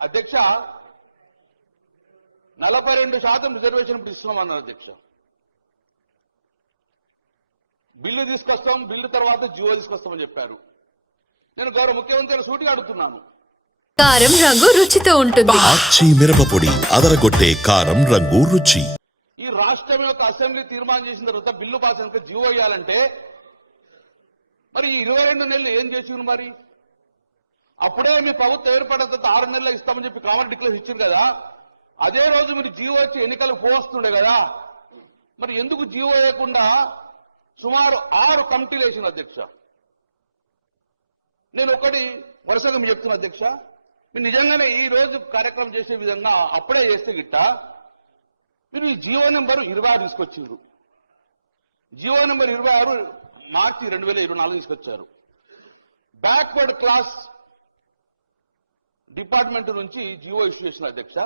అధ్యక్ష నలభై రెండు శాతం రిజర్వేషన్ ఇప్పుడు ఇస్తున్నామన్నారు అధ్యక్ష. బిల్లు తీసుకొస్తాం బిల్లు తర్వాత జియో తీసుకొస్తామని చెప్పారు. నేను గౌరవ ముఖ్యమంత్రి సూటిగా అడుగుతున్నాను. కారం రంగు రుచితో ఉంటుంది. ఆచి మిరపపొడి అదరగొట్టే కారం రంగు రుచి. ఈ రాష్ట్రం యొక్క అసెంబ్లీ తీర్మానం చేసిన తర్వాత బిల్లు పాస్ జియో వేయాలంటే మరి ఈ ఇరవై రెండు నెలలు ఏం చేసింది మరి? అప్పుడే మీ ప్రభుత్వం ఏర్పడిన తర్వాత ఆరు నెలలు ఇస్తామని చెప్పి కామన్ డిక్లేర్ ఇచ్చింది కదా. అదే రోజు మీరు జియో వచ్చి ఎన్నికలు పోస్తుండే కదా. మరి ఎందుకు జియో వేయకుండా సుమారు ఆరు కమిటీలు వేసిన అధ్యక్ష. నేను ఒకటి వరుసగా మీకు చెప్తున్నా అధ్యక్ష. మీరు నిజంగానే ఈ రోజు కార్యక్రమం చేసే విధంగా అప్పుడే చేస్తే గిట్ట మీరు ఈ జియో నెంబర్ ఇరవై ఆరు తీసుకొచ్చారు జియో నెంబర్ ఇరవై ఆరు మార్చి రెండు వేల ఇరవై నాలుగు తీసుకొచ్చారు. బ్యాక్వర్డ్ క్లాస్ డిపార్ట్మెంట్ నుంచి జియో ఇష్యూ చేసిన అధ్యక్ష.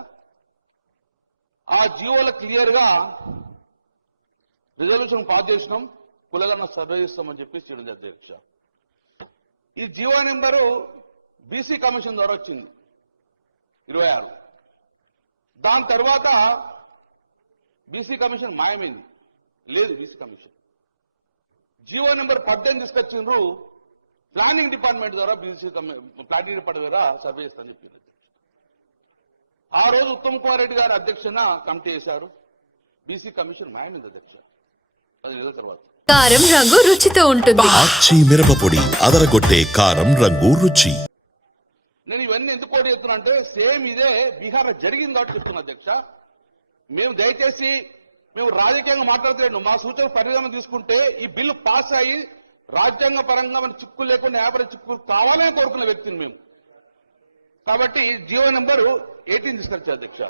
ఆ జియోల క్లియర్గా రిజర్వేషన్ పాస్ చేసినాం కులగన్న సర్వే చేస్తామని చెప్పి తెలియదు అధ్యక్ష. ఈ జియో నెంబరు బీసీ కమిషన్ ద్వారా వచ్చింది ఇరవై ఆరు. దాని తర్వాత బీసీ కమిషన్ మాయమైంది లేదు బీసీ కమిషన్. జియో నెంబర్ పద్దెనిమిది తీసుకొచ్చిండ్రు ప్లానింగ్ డిపార్ట్మెంట్ ద్వారా బీసీ ప్లానింగ్ డిపార్ట్మెంట్ ద్వారా సర్వే చేస్తారని చెప్పింది ఆ రోజు ఉత్తమ్ కుమార్ రెడ్డి గారు అధ్యక్షన కమిటీ చేశారు బీసీ కమిషన్ మాయమైంది అధ్యక్ష అది ఏదో తర్వాత. కారం రంగు రుచితో ఉంటుంది. ఆచి మిరపపొడి అదరగొట్టే కారం రంగు రుచి. నేను ఇవన్నీ ఎందుకు పోటీ చెప్తున్నా అంటే సేమ్ ఇదే బీహార్ జరిగింది కాబట్టి చెప్తున్నా అధ్యక్ష. మేము దయచేసి మేము రాజకీయంగా మాట్లాడలేదు మా సూచన పరిణామం తీసుకుంటే ఈ బిల్లు పాస్ అయ్యి రాజ్యాంగ పరంగా మన చిక్కులు లేకుండా యాభై చిక్కులు కావాలని కోరుకున్న వ్యక్తిని మేము. కాబట్టి జియో నెంబరు ఎయిటీన్ తీసుకొచ్చారు అధ్యక్ష